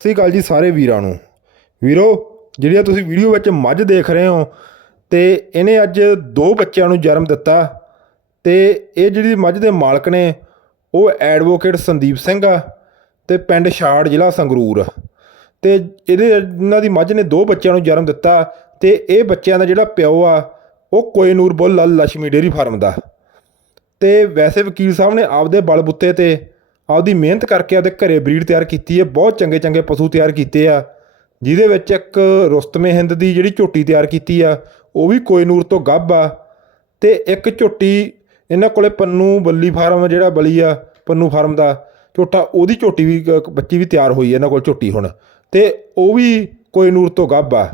ਸਤਿ ਸ਼੍ਰੀ ਅਕਾਲ ਜੀ ਸਾਰੇ ਵੀਰਾਂ ਨੂੰ। ਵੀਰੋ, ਜਿਹੜੀਆਂ ਤੁਸੀਂ ਵੀਡੀਓ ਵਿੱਚ ਮੱਝ ਦੇਖ ਰਹੇ ਹੋ, ਤੇ ਇਹਨੇ ਅੱਜ ਦੋ ਬੱਚਿਆਂ ਨੂੰ ਜਨਮ ਦਿੱਤਾ, ਤੇ ਇਹ ਜਿਹੜੀ ਮੱਝ ਦੇ ਮਾਲਕ ਨੇ, ਉਹ ਐਡਵੋਕੇਟ ਸੰਦੀਪ ਸਿੰਘ ਆ, ਤੇ ਪਿੰਡ ਛਾੜ ਜ਼ਿਲ੍ਹਾ ਸੰਗਰੂਰ ਤੇ ਇਹਦੇ, ਇਹਨਾਂ ਦੀ ਮੱਝ ਨੇ ਦੋ ਬੱਚਿਆਂ ਨੂੰ ਜਨਮ ਦਿੱਤਾ, ਤੇ ਇਹ ਬੱਚਿਆਂ ਦਾ ਜਿਹੜਾ ਪਿਓ ਆ, ਉਹ Kohinoor bull Lakshmi dairy farm ਦਾ। ਤੇ ਵੈਸੇ ਵਕੀਲ ਸਾਹਿਬ ਨੇ ਆਪਦੇ ਬਲਬੁੱਤੇ ਤੇ ਆਪਦੀ ਮਿਹਨਤ ਕਰਕੇ ਆਪਦੇ ਘਰੇ ਬਰੀਡ ਤਿਆਰ ਕੀਤੀ ਹੈ, ਬਹੁਤ ਚੰਗੇ ਚੰਗੇ ਪਸ਼ੂ ਤਿਆਰ ਕੀਤੇ ਆ, ਜਿਹਦੇ ਵਿੱਚ ਇੱਕ ਰੁਸਤਮੇ ਹਿੰਦ ਦੀ ਜਿਹੜੀ ਝੋਟੀ ਤਿਆਰ ਕੀਤੀ ਆ, ਉਹ ਵੀ ਕੋਇਨੂਰ ਤੋਂ ਗੱਭ ਆ ਤੇ ਇੱਕ ਝੋਟੀ ਇਹਨਾਂ ਕੋਲੇ ਪੰਨੂ ਬੱਲੀ ਫਾਰਮ ਜਿਹੜਾ ਬਲੀ ਆ, ਪੰਨੂ ਫਾਰਮ ਦਾ ਝੋਟਾ, ਉਹਦੀ ਝੋਟੀ ਵੀ ਬੱਚੀ ਵੀ ਤਿਆਰ ਹੋਈ ਹੈ ਇਹਨਾਂ ਕੋਲ ਝੋਟੀ ਹੁਣ ਤੇ ਉਹ ਵੀ ਕੋਇਨੂਰ ਤੋਂ ਗੱਭ ਆ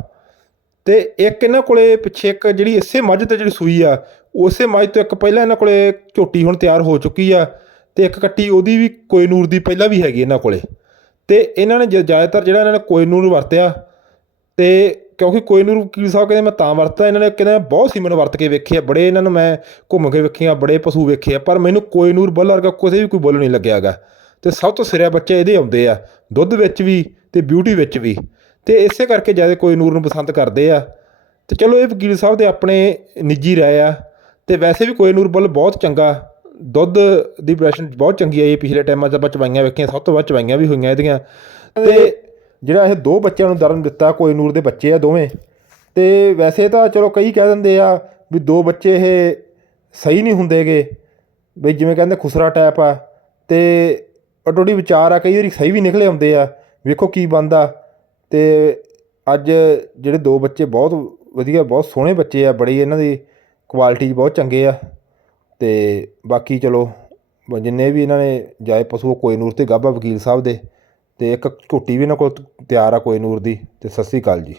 ਤੇ ਇੱਕ ਇਹਨਾਂ ਕੋਲੇ ਪਿੱਛੇ ਇੱਕ ਜਿਹੜੀ ਇਸੇ ਮੱਝ ਤੇ ਜਿਹੜੀ ਸੂਈ ਆ, ਉਸੇ ਮੱਝ ਤੋਂ ਇੱਕ ਪਹਿਲਾਂ ਇਹਨਾਂ ਕੋਲੇ ਝੋਟੀ ਹੁਣ ਤਿਆਰ ਹੋ ਚੁੱਕੀ ਆ ਤੇ ਇੱਕ ਕੱਟੀ ਉਹਦੀ ਵੀ ਕੋਇਨੂਰ ਦੀ ਪਹਿਲਾਂ ਵੀ ਹੈਗੀ ਇਹਨਾਂ ਕੋਲੇ। ਤੇ ਇਹਨਾਂ ਨੇ ਜ- ਜ਼ਿਆਦਾਤਰ ਜਿਹੜਾ ਇਹਨਾਂ ਨੇ ਕੋਇਨੂਰ ਵਰਤਿਆ ਤੇ ਕਿਉਂਕਿ ਕੋਇਨੂਰ ਵਕੀਲ ਸਾਹਿਬ ਕਹਿੰਦੇ ਮੈਂ ਤਾਂ ਵਰਤਦਾ, ਇਹਨਾਂ ਨੇ ਕਹਿੰਦੇ ਬਹੁਤ ਸੀਮਨ ਵਰਤ ਕੇ ਵੇਖੇ ਆ, ਬੜੇ ਇਹਨਾਂ ਨੂੰ ਮੈਂ ਘੁੰਮ ਕੇ ਵੇਖੀਆਂ ਬੜੇ ਪਸ਼ੂ ਵੇਖੇ ਆ, ਪਰ ਮੈਨੂੰ ਕੋਇਨੂਰ ਬੁੱਲ ਵਰਗਾ ਕਿਸੇ ਵੀ ਕੋਈ ਬੁੱਲ ਨਹੀਂ ਲੱਗਿਆਗਾ ਤੇ ਸਭ ਤੋਂ ਸਿਰਿਆ ਬੱਚੇ ਇਹਦੇ ਆਉਂਦੇ ਆ, ਦੁੱਧ ਵਿੱਚ ਵੀ ਤੇ ਬਿਊਟੀ ਵਿੱਚ ਵੀ। ਤੇ ਇਸੇ ਕਰਕੇ ਜ਼ਿਆਦਾ ਕੋਇਨੂਰ ਨੂੰ ਪਸੰਦ ਕਰਦੇ ਆ। ਤੇ ਚਲੋ ਇਹ ਵਕੀਲ ਸਾਹਿਬ ਦੇ ਆਪਣੇ ਨਿੱਜੀ ਰਾਏ ਆ। ਤੇ ਵੈਸੇ ਵੀ ਕੋਇਨੂਰ ਬੁੱਲ ਬਹੁਤ ਚੰਗਾ ਦੁੱਧ ਦੀ ਪ੍ਰੈਸ਼ਨ ਬਹੁਤ ਚੰਗੀ ਆਈ ਹੈ ਪਿਛਲੇ ਟਾਈਮਾਂ 'ਚ, ਆਪਾਂ ਚਵਾਈਆਂ ਵੇਖੀਆਂ, ਸਭ ਤੋਂ ਵੱਧ ਚਵਾਈਆਂ ਵੀ ਹੋਈਆਂ ਇਹਦੀਆਂ। ਤੇ ਜਿਹੜਾ ਇਹ ਦੋ ਬੱਚਿਆਂ ਨੂੰ ਦਰਮ ਦਿੱਤਾ, ਕੋਈ ਨੂਰ ਦੇ ਬੱਚੇ ਆ ਦੋਵੇਂ। ਤੇ ਵੈਸੇ ਤਾਂ ਚਲੋ ਕਈ ਕਹਿ ਦਿੰਦੇ ਆ ਵੀ ਦੋ ਬੱਚੇ ਇਹ ਸਹੀ ਨਹੀਂ ਹੁੰਦੇਗੇ, ਵੀ ਜਿਵੇਂ ਕਹਿੰਦੇ ਖੁਸਰਾ ਟਾਈਪ ਆ। ਤੇ ਅਡੋਡੀ ਵਿਚਾਰ ਆ, ਕਈ ਵਾਰੀ ਸਹੀ ਵੀ ਨਿਕਲੇ ਆਉਂਦੇ ਆ, ਵੇਖੋ ਕੀ ਬਣਦਾ। ਤੇ ਅੱਜ ਜਿਹੜੇ ਦੋ ਬੱਚੇ ਬਹੁਤ ਵਧੀਆ, ਬਹੁਤ ਸੋਹਣੇ ਬੱਚੇ ਆ, ਬੜੀ ਇਹਨਾਂ ਦੀ ਕੁਆਲਿਟੀ ਬਹੁਤ ਚੰਗੇ ਆ। ਅਤੇ ਬਾਕੀ ਚਲੋ ਜਿੰਨੇ ਵੀ ਇਹਨਾਂ ਨੇ ਜਾਏ ਪਸ਼ੂ, ਉਹ ਕੋਇਨੂਰ ਤੇ ਗਾਬਾ ਵਕੀਲ ਸਾਹਿਬ ਦੇ ਅਤੇ ਇੱਕ ਝੋਟੀ ਵੀ ਇਹਨਾਂ ਕੋਲ ਤਿਆਰ ਆ ਕੋਇਨੂਰ ਦੀ ਅਤੇ ਸਤਿ ਸ੍ਰੀ ਅਕਾਲ ਜੀ।